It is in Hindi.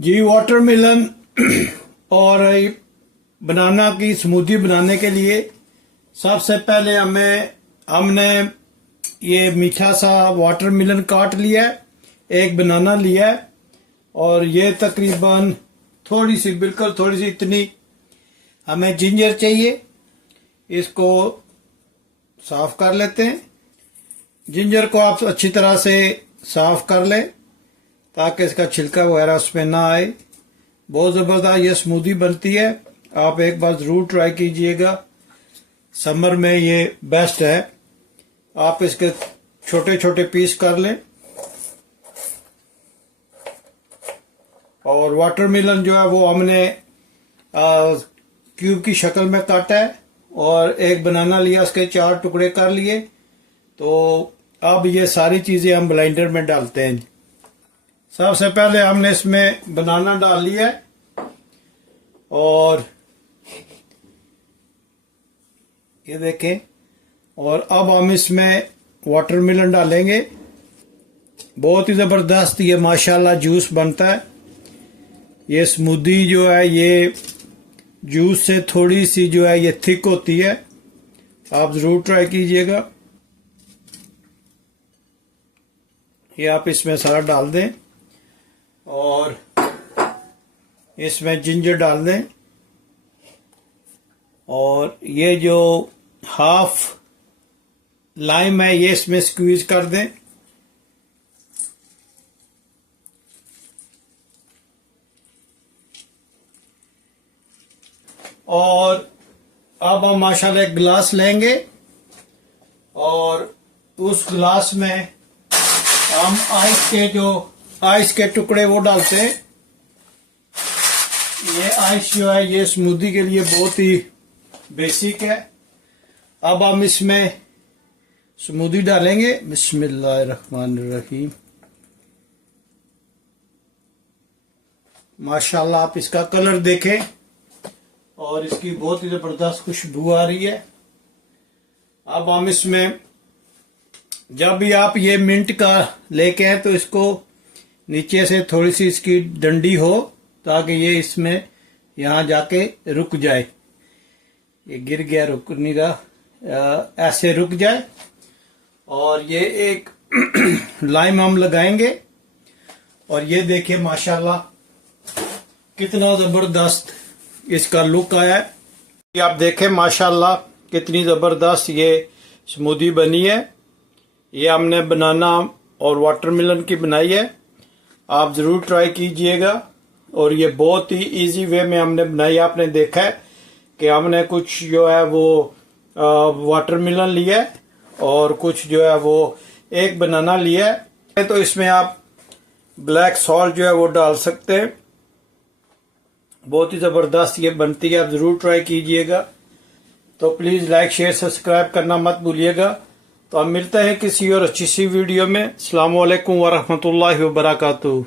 जी वाटरमेलन और बनाना की स्मूदी बनाने के लिए सबसे पहले हमने ये मीठा सा वाटरमेलन काट लिया है, एक बनाना लिया है और ये तकरीबन बिल्कुल थोड़ी सी इतनी हमें जिंजर चाहिए। इसको साफ कर लेते हैं। जिंजर को आप अच्छी तरह से साफ कर लें ताकि इसका छिलका वगैरह उसमें ना आए। बहुत ज़बरदस्त ये स्मूदी बनती है, आप एक बार ज़रूर ट्राई कीजिएगा। समर में ये बेस्ट है। आप इसके छोटे छोटे पीस कर लें और वाटरमेलन जो है वो हमने क्यूब की शक्ल में काटा है और एक बनाना लिया, उसके 4 टुकड़े कर लिए। तो अब ये सारी चीज़ें हम ब्लेंडर में डालते हैं। सबसे पहले हमने इसमें बनाना डाल लिया है और ये देखें, और अब हम इसमें वाटरमेलन डालेंगे। बहुत ही ज़बरदस्त ये माशाल्लाह जूस बनता है। ये स्मूदी जो है ये जूस से थोड़ी सी जो है ये थिक होती है, आप ज़रूर ट्राई कीजिएगा। ये आप इसमें सारा डाल दें और इसमें जिंजर डाल दें और ये जो हाफ लाइम है ये इसमें स्क्वीज कर दें। और अब हम माशाल्लाह एक गिलास लेंगे और उस गिलास में हम आइस के टुकड़े वो डालते हैं। ये आइस जो है ये स्मूदी के लिए बहुत ही बेसिक है। अब हम इसमें स्मूदी डालेंगे। बिस्मिल्लाहिर्रहमानिर्रहीम। माशाल्लाह आप इसका कलर देखें और इसकी बहुत ही ज़बरदस्त खुशबू आ रही है। अब हम इसमें, जब भी आप ये मिंट का लेके आए तो इसको नीचे से थोड़ी सी इसकी डंडी हो ताकि ये इसमें यहाँ जाके रुक जाए। ये गिर गया, रुक नहीं रहा, ऐसे रुक जाए। और ये एक लाइम हम लगाएंगे और ये देखिए माशाल्लाह कितना ज़बरदस्त इसका लुक आया है। ये आप देखें माशाल्लाह कितनी ज़बरदस्त ये स्मूदी बनी है। ये हमने बनाना और वाटरमेलन की बनाई है, आप ज़रूर ट्राई कीजिएगा। और ये बहुत ही इजी वे में हमने बनाई। आपने देखा है कि हमने कुछ जो है वो वाटरमेलन लिया है और कुछ जो है वो एक बनाना लिया है। तो इसमें आप ब्लैक सॉल्ट जो है वो डाल सकते हैं। बहुत ही ज़बरदस्त ये बनती है, आप ज़रूर ट्राई कीजिएगा। तो प्लीज़ लाइक शेयर सब्सक्राइब करना मत भूलिएगा। तो हम मिलते हैं किसी और अच्छी सी वीडियो में। अस्सलामु अलैकुम वरहमतुल्लाहि वबरकातुहू।